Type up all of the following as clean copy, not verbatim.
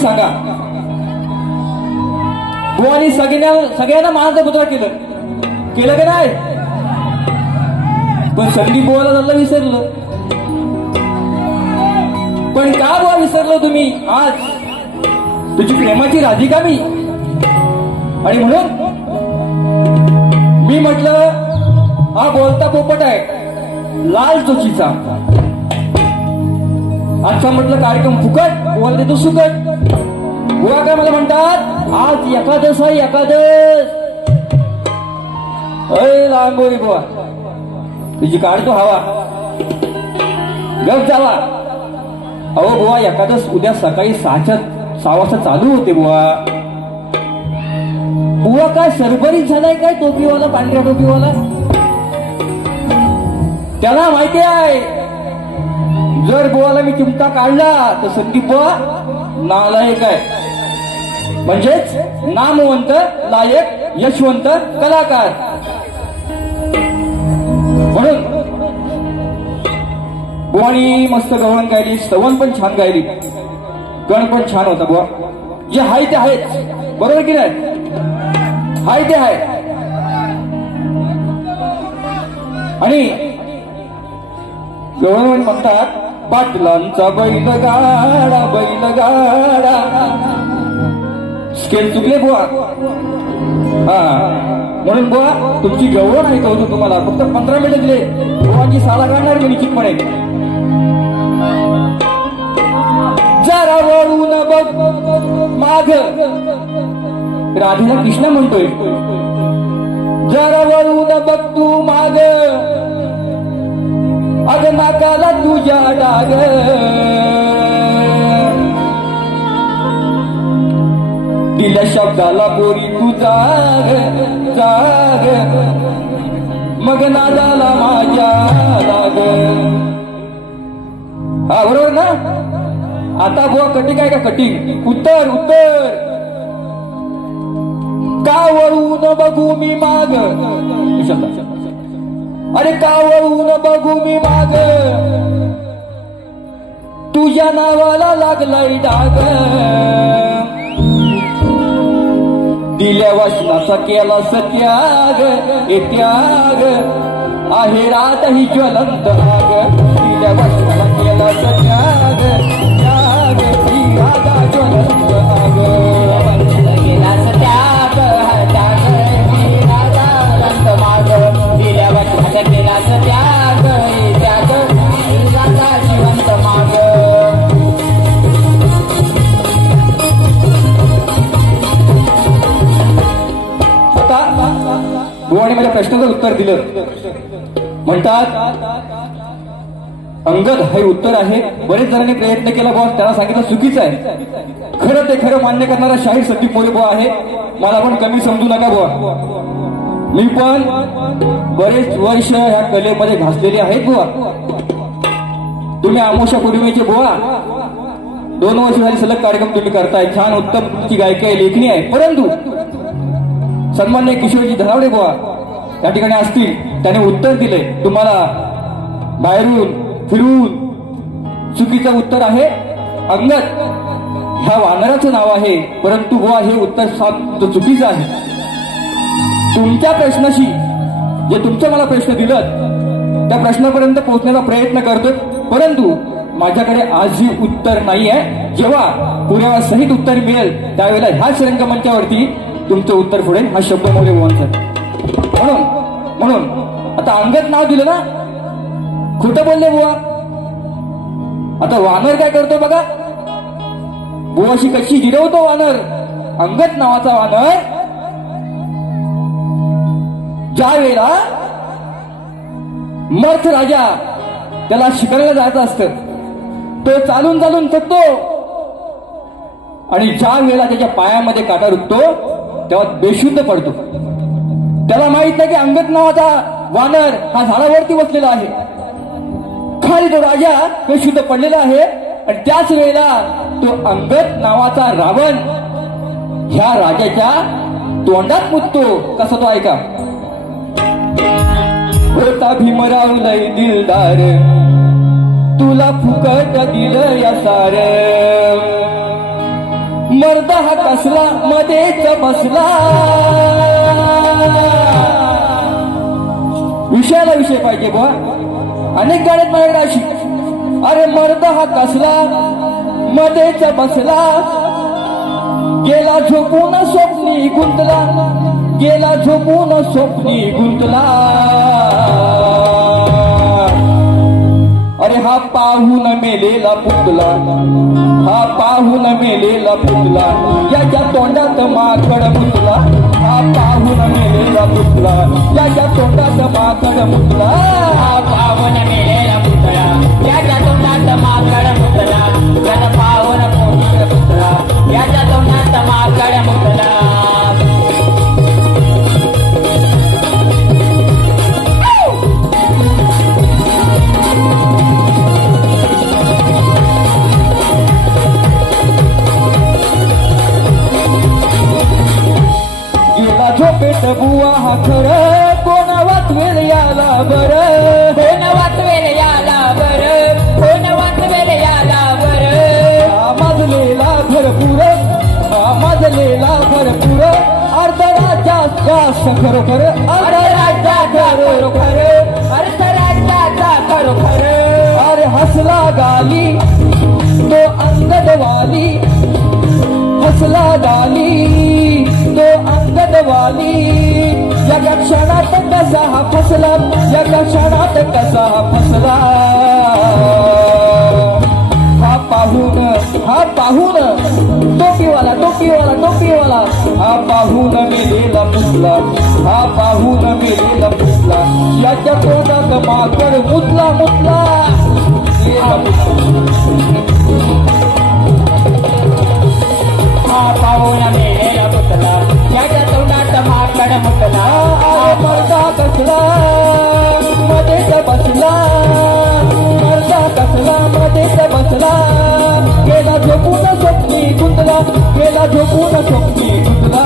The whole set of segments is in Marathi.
सांगा, बुवानी सगळ्यांना मानाचा पुतळा केलं का नाही? पण संदीप बुवाला झालं विसरलं. पण का बुवा विसरलो तुम्ही? आज तुझी प्रेमाची राधिका मी, आणि म्हणून मी म्हटलं हा बोलता पोपट आहे, लाल चोचीचा. आजचा म्हटलं कार्यक्रम फुकट, बोल देतो सुकट. बुवा काय मला म्हणतात, आज एकादश आहे, एकादश. अय लांबोरी बुवा, तुझी काढतो हवा, गप जावा. अहो बुवा, एकादश उद्या सकाळी 6 वाजता चालू होते बुवा. बुवा काय सरभरीत झालाय काय टोपीवाला, पांढऱ्या टोपीवाला? त्याला माहिती आहे, जर बुवाला मी चिमटा काढला तर संदीप बुवा नालायक आहे, म्हणजेच नामवंत, लायक, यशवंत कलाकार. म्हणून बुवानी मस्त गवळण गायली, स्तवन पण छान गायली, गण पण छान होता बुवा. जे हाय ते आहेच, बरोबर की नाही? हाय ते आहे. आणि गवळण म्हणतात, पाटलांचा बैलगाडा, बैलगाडा. स्केल चुकले बुवा. हा, म्हणून बुवा तुमची गवळण ऐकवतो तुम्हाला. फक्त 15 मिनिटं दिले, बुवांची साला काढणार मी निश्चितपणे. जरा वळून बघ माग, राधेला कृष्ण म्हणतोय. जरा वळून बघ तू माग, अग नाकाला तुझ्या डाग. दिल्या शब्दाला पोरी तू जाग, जाग, मग नादाला माझ्या लाग. हा बरोबर ना? आता बुवा कटिंग आहे का? कटिंग. उत्तर उत्तर. का वळून बघू मी माग, अरे का वळून बघू मी माग, तुझ्या नावाला लागलाय डाग. दिल्या वासनाचा केला सत्याग, ए त्याग आहे रात ही ज्वलंत आग. दिल्या वासनाला केला सत्याग, त्याग ही राधा ज्वलंत आग. केला सत्याग, त्याग ही राधा ज्वलंत माग. दिल्या वासनाचा केला सत्याग, त्याग ही राधा जिवंत माग. बुवाने माझ्या प्रश्नाचं उत्तर दिलं. म्हणतात अंगद हे उत्तर आहे. बरेच जणांनी प्रयत्न केला बुवा, त्यांना सांगितलं चुकीचं आहे. खरं ते खरं मान्य करणारा शाहीर संदीप मोरे बुवा आहे. मला पण कमी समजू नका बुवा. मी पण बरेच वर्ष ह्या कलेमध्ये घासलेले आहेत बुवा. तुम्ही आमोशा पूर्वीचे बुवा 2 वर्ष झाले सलग कार्यक्रम तुम्ही करताय. छान उत्तम तुमची गायकी आहे, लेखणी आहे. परंतु सन्मान्य किशोरजी धनावडे बुवा या ठिकाणी असतील, त्याने उत्तर दिले तुम्हाला बाहेरून फिरून. चुकीचं उत्तर आहे. अंगद ह्या वानराचं नाव आहे, परंतु बुवा हे उत्तर चुकीचं आहे. तुमच्या प्रश्नाशी, जे तुमचं मला प्रश्न दिलं त्या प्रश्नापर्यंत पोहोचण्याचा प्रयत्न करतो, परंतु माझ्याकडे आजही उत्तर नाही आहे. जेव्हा पुरावा सहित उत्तर मिळेल त्यावेळेला ह्याच रंगमंचावरती तुमचं उत्तर पुढे हा शब्द मोरे बुवांचा. म्हणून आता अंगद नाव दिलं ना, खोटं बोलले बुवा. आता वानर काय करतो बघा, बुवाशी कशी गिरवतो वानर. अंगद नावाचा वानर ज्या वेळेला मर्थ राजा त्याला शिकायला जायचं असतं, तो चालून चालून थकतो, आणि ज्या वेळेला त्याच्या पायामध्ये काटा रुततो तेव्हा बेशुद्ध पडतो. त्याला माहित नाही की अंगद नावाचा वानर हा झाडावरती बसलेला आहे. खाली तो राजा बेशुद्ध पडलेला आहे, आणि त्याच वेळेला तो अंगद नावाचा रावण ह्या राजाच्या तोंडात मुततो. कसा तो ऐका. होता भीमराव लय दिलदार, तुला फुकट दिलं या सार. मर्द हा कसला मध्येच बसला. विषयाला विषय पाहिजे बुवा. अनेक गाण्यात माझ्याकडे अशी, अरे मर्द हा कसला मध्येच बसला, गेला झोपून स्वप्नी गुंतला, गेला झोपून स्वप्नी गुंतला. अरे हा पाहून मेलेला पुतला, हा पाहून मेलेला पुतला, याच्या तोंडात माकड मुतला. हा पाहून मेलेला पुतला, याच्या तोंडात माकड मुतला. हा पाहून मेलेला पुतळा, याच्या तोंडात माकड मुतला. जर पाहून मेलेला पुतळा, याच्या तोंडात माकड मुतला. झोपेत बुवा हा खरं, कोण वाचवेल याला बर, कोण वाचवेल याला बर, कोण वाचवेल याला बर. हा माजलेला भरपूर, हा माजलेला भरपूर, अर्ध राज्याचा खरोखर, अर्ध राज्याचा खरोखर, अर्ध राज्याचा खरोखर. अरे हसला गाली तो अंगदवाली, हसला गाली तो अंगदवाली. एका क्षणात कसा हा फसला, एका क्षणात कसा हा फसला. हा पाहून टोपीवाला टोपीवाला टोपीवाला, हा पाहून मेलेला पुतला, हा पाहून मेलेला पुतला, याच्या तोंडात माकड मुतला मुतला. हा पाहून मेलेला पुतला, याच्या तोंडात माकड मुतला. मर्दा कसला मध्येच बसला, मर्दा कसला मध्येच बसला, गेला झोपून स्वप्नी गुंतला, गेला झोपून स्वप्नी गुंतला.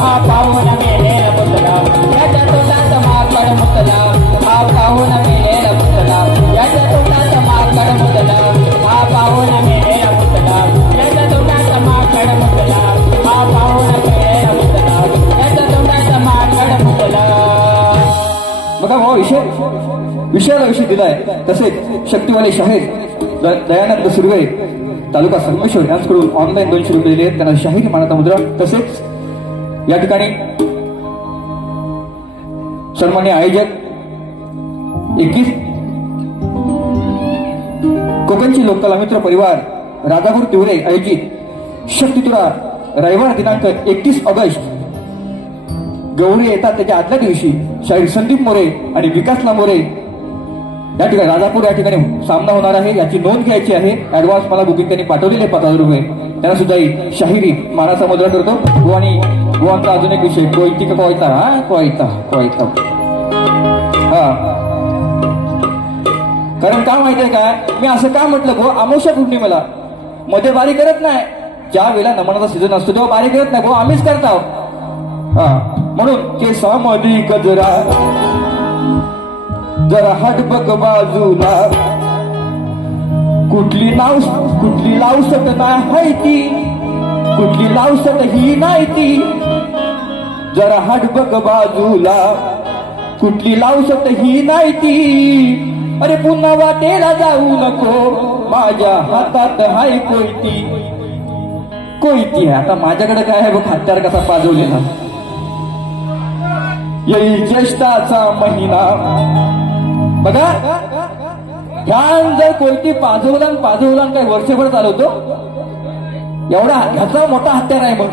हा पाहून मेलेला पुतला, याच्या तोंडात माकड मुतला. हा पाहून मेलेला पुतला, याच्या तोंडात माकड मुतला. हा पाहून मेलेला पुतला, याच्या तोंडात माकड मुतला. हा पाहून मेलेला पुतला, याच्या तोंडात माकड मुतला. बघा भाऊ, विषयाला विषय दिलाय. तसेच शक्तिवाले शाहीर दयानंद सुर्वे तालुका संगमेश्वर यांच्याकडून ऑनलाईन 200 रुपये दिले आहेत, त्यांना शाहिरी मानता मुद्रा. तसेच या ठिकाणी सन्मान्य आयोजक 21 कोकणची लोककला मित्र परिवार राजापूर तिवरे आयोजित शक्तितुरा रविवार दिनांक 31 ऑगस्ट गौरी येतात त्याच्या आदल्या दिवशी शाहीर संदीप मोरे आणि विकासला मोरे या ठिकाणी राजापूर या ठिकाणी सामना होणार आहे. याची नोंद घ्यायची आहे. ऍडव्हान्स मला बुकिंग त्यांनी पाठवलेले 5,000 रुपये. त्यांना सुद्धा शाहिरी मानाचा मुद्रा करतो. आणि गोवांचा अजून एक विषय, कोयती का कोयता, हा कोयता कोयता. हा, कारण का माहितीये काय, मी असं का म्हटलं गो, अमावस्या पौर्णिमेला मध्ये बारी करत नाही. ज्या वेळेला नमनाचा सीझन असतो तेव्हा बारी करत नाही गो, आम्हीच करतो. हा, म्हणून केसामध्ये गजरा जरा हट बघ बाजूला, कुठली लावसट नाही ती, कुठली लावसट ही नाही ती, जरा हट बघ बाजूला, कुठली लावसट ही नाही ती. अरे पुन्हा वाटेला जाऊ नको, माझ्या हातात हाय कोयती. कोयती आता माझ्याकडे काय आहे बघ, हत्यार कसा पाजवलेला. येईल ज्येष्ठाचा महिना बघा, ह्यान जर कोयती पाजवला काय वर्षभर चालवतो, एवढा ह्याचा मोठा हत्यार आहे. मग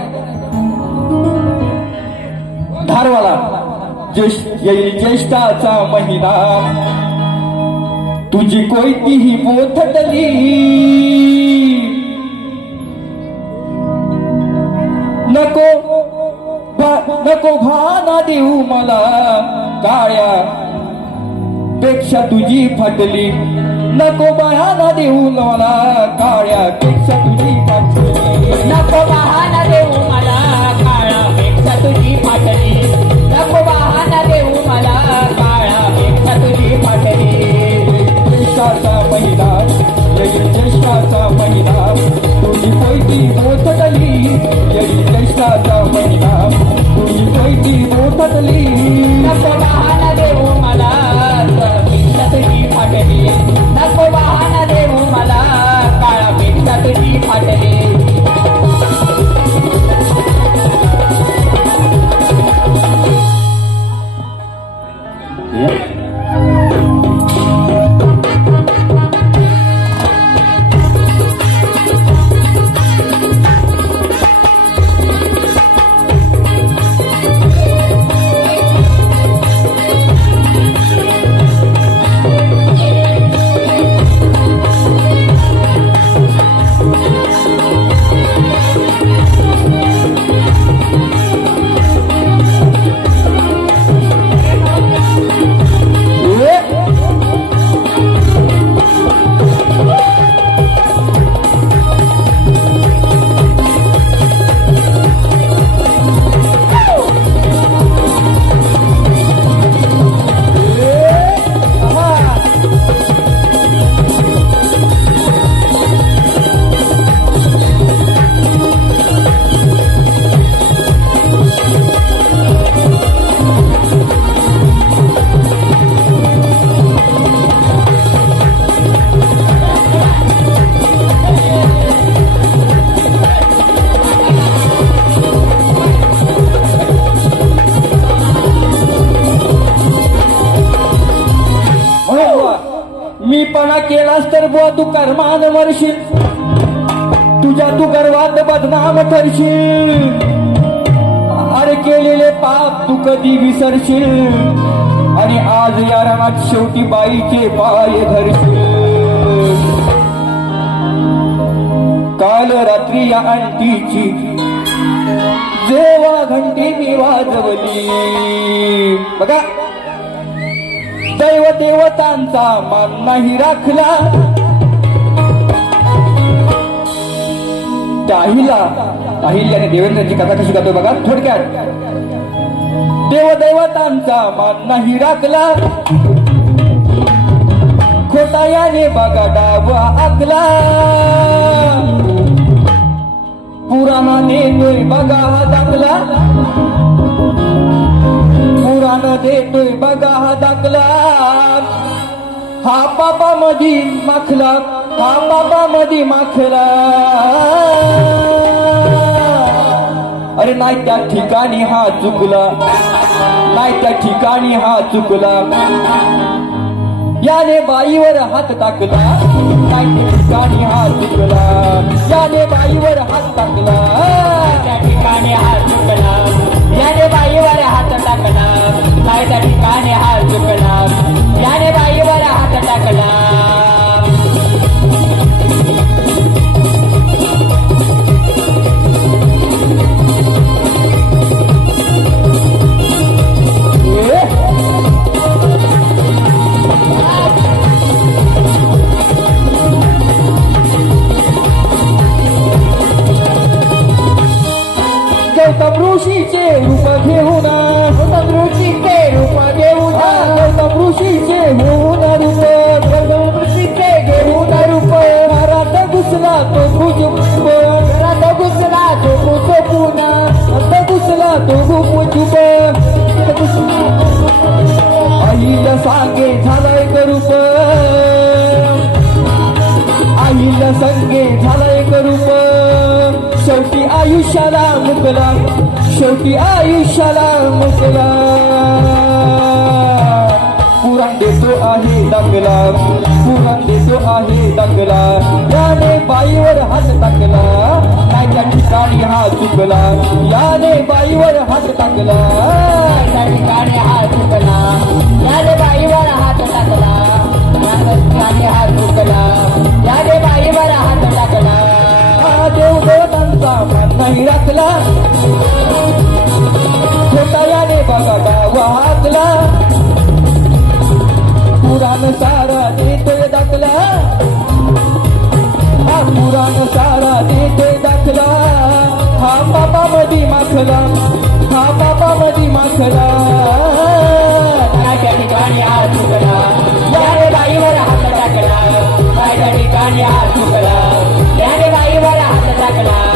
धारवाला येईल ज्येष्ठाचा महिना, तुझी कोयती ही मोथटली, नको भाना देऊ मला, काळ्या पेक्षा तुझी फाटली, नको बहाना देऊ मला, काळ्या पेक्षा तुझी फाटली, नको बहाना देऊ मला, काळा पेक्षा तुझी फाटली, नको बहाना देऊ मला, काळा पेक्षा तुझी फाटली. ज्येष्ठाचा महिना, ज्येष्ठाचा महिना, तुझी कोयती कोयती मोठटली येडी कृष्णाचा महिना तुझी कोयती मोठटली नको बहाना देऊ मला पिंड तुझी फाटली नको बहाना देऊ मला काळा पिंड तुझी फाटली मी पणा केलास तर बुवा तू कर्मान मरशील तुझ्या तू गर्वात बदनाम ठरशील अरे केलेले पाप तू कधी विसरशील आणि आज या रणात शेवटी बाईचे पाय धरशील काल रात्री या अंटीची जेव्हा घंटी मी वाजवली बघा दैव देवतांचा मान नाही राखला त्याने देवेंद्रची कथा कशी करतो बघा थोडक्यात देव देवतांचा मान नाही राखला खोटा याने बघा डावा आखला पुराणा देतोय बघा हा दाखला पुराण देतोय बघा हा दाखला हा पापा मधी माखला हा पापा मधी माखला अरे नाही त्या ठिकाणी हा चुकला नाही त्या ठिकाणी हा चुकला याने बाईवर हात टाकला नाही त्या ठिकाणी हा चुकला याने बाईवर हात टाकला त्या ठिकाणी हा चुकला याने बाईवर हात टाकला नाही त्या ठिकाणी हा चुकला याने बाईवर हात टाकला गौतम ऋषीचे रूप घेऊन गौतम ऋषीचे रूप घेऊन गौतम ऋषीचे घेऊन रूप गौतम ऋषीचे घेऊन रूप घरात घुसला तो गुजब घरात घुसला तो गुजबून घुसला तो गुपचुप आईला सांगे झालाय करूप आईला संगे झालाय करूप शेवटी आयुष्याला मुकला शेवटी आयुष्याला मुकला पुराण देतो आहे दाखला पुराण देतो आहे दाखला याने बाईवर हात टाकला नाही त्या ठिकाणी हा चुकला याने बाईवर हात टाकला त्या ठिकाणी हा चुकला याने बाईवर हात टाकला त्या ठिकाणी हा चुकला याने बाईवर हात टाकला देव देवतांचा मान नाही राखला खोटा याने बघा डावा हाकला पुराण सारा देतोय दाखला हा पुराण सारा देतोय दाखला हा पापा मधी माखला हा पापा मधी माखला त्या ठिकाणी हा चुकला याने बाईवर हात टाकला त्या ठिकाणी हा चुकला याने बाईवर हात टाकला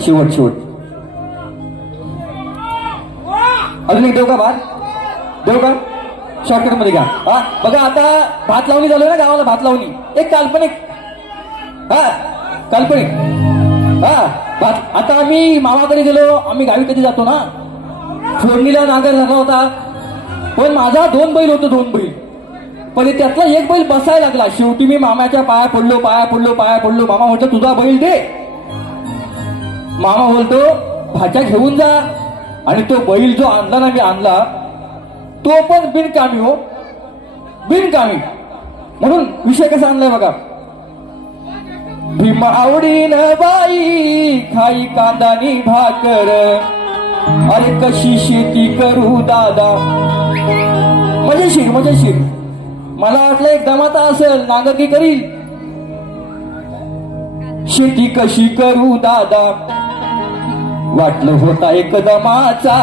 शेवट शेवट अजून एक देऊ का भात देऊ का शॉर्टकट मध्ये घ्या हा बघा आता भात लावणी झालो ना गावाला भात लावणी एक काल्पनिक हा काल्पनिक हा भात आता आम्ही मामाकडे गेलो आम्ही गावी कधी जातो ना फोडणीला नांगर झाला होता पण माझा 2 बैल होतो 2 बैल पण त्यातला एक बैल बसायला लागला शेवटी मी मामाच्या पाया पडलो मामा म्हणतो तुझा बैल दे मामा बोलतो भाज्या घेऊन जा आणि तो बैल जो आणला ना मी आणला तो पण बिनकामी हो बिनकामी म्हणून विषय कसा आणलाय बघा भीम आवडीन बाई खाई कांदानी भाकर अरे कशी शेती करू दादा मजेशीर मला वाटलं एक दमाता असेल नागरिक करील शेती कशी करू दादा वाटलं होता एक दमाचा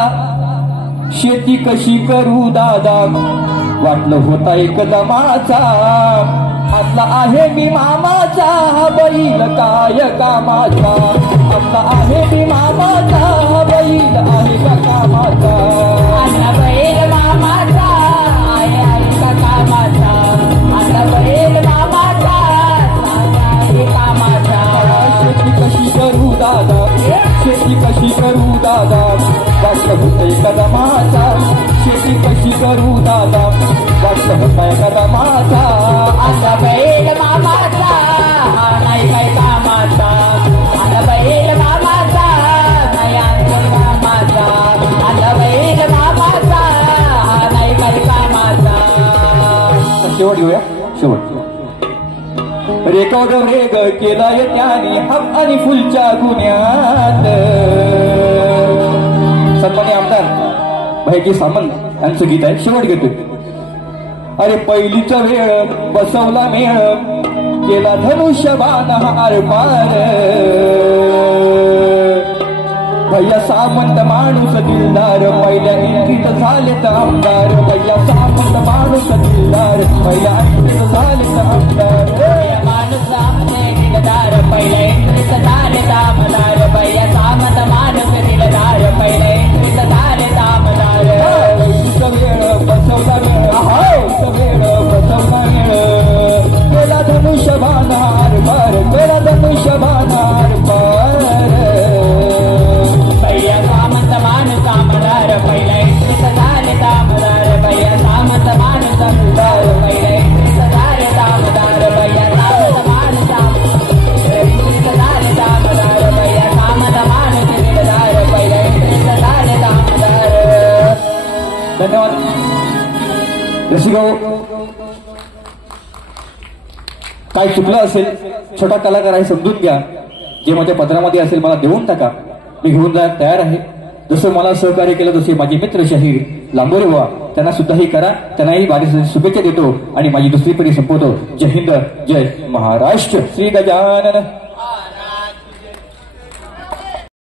शेती कशी करू दादा वाटलं होता एक दमाचा आपला आहे मी मामाचा हा बैल काय कामाचा आपला आहे मी मामाचा हा बैल आहे का कामाचा आपला बैल मामाचा आहे का कामाचा आपला बैल मामाचा आहे कामाचा शेती कशी करू दादा शेती कशी करू दादा वाटलं होतं एक दमाचा शेती कशी करू दादा वाटलं होतं एक दमाचा आपला बैल मामाचा हा नाही काय कामाचा आपला बैल मामाचा नाही अंतर कामाचा आपला बैल मामाचा हा नाही काय कामाचा शेवट घेऊया शेवट रेकॉर्ड रेग केलाय त्याने हक आणि फुलच्या गुन्ह्यात सन्मान्य आमदार भाईजी सामंत यांचं गीत आहे शेवट घेतोय अरे पहिलीचा वेळ बसवला मेळ केला धनुष्यबाण हार पार भैया सामंत माणूस दिलदार पहिल्या एंट्रीत झालेत आमदार भैया सामंत माणूस दिलदार पहिल्या एंट्रीत झालेत आमदार माणूस दिलदार पहिल्या एंट्रीत झालेत आमदार भैया सामंत माणूस दिलदार पहिल्या एंट्रीत झालेत आमदार वेळ बसवला वेळ बसवला वेळ केला धनुष्यबाण हार पार केला धनुष्यबाण हार पार भैया सामंत माणूस आमदार पहिल्या एंट्रीत झालेत आमदार भैया सामंत माणूस आमदार पहिल्या एंट्रीत झालेत आमदार भैया सामंत माणूस एंट्रीत झालेत आमदार भैया सामंत माणूस दिलदार पहिल्या एंट्रीत झालेत आमदार धन्यवाद रसिकाओ काय चुकलं असेल छोटा कलाकार आहे समजून घ्या जे माझ्या पत्रामध्ये असेल मला देऊन टाका मी घेऊन जायला तयार आहे जसं मला सहकार्य केलं तसे माझे मित्र शाहीर लांबोरे व्हा त्यांना सुद्धाही करा त्यांनाही वाढीसाठी शुभेच्छा देतो आणि माझी दुसरी पिढी संपवतो जय हिंद जय महाराष्ट्र श्री गजानन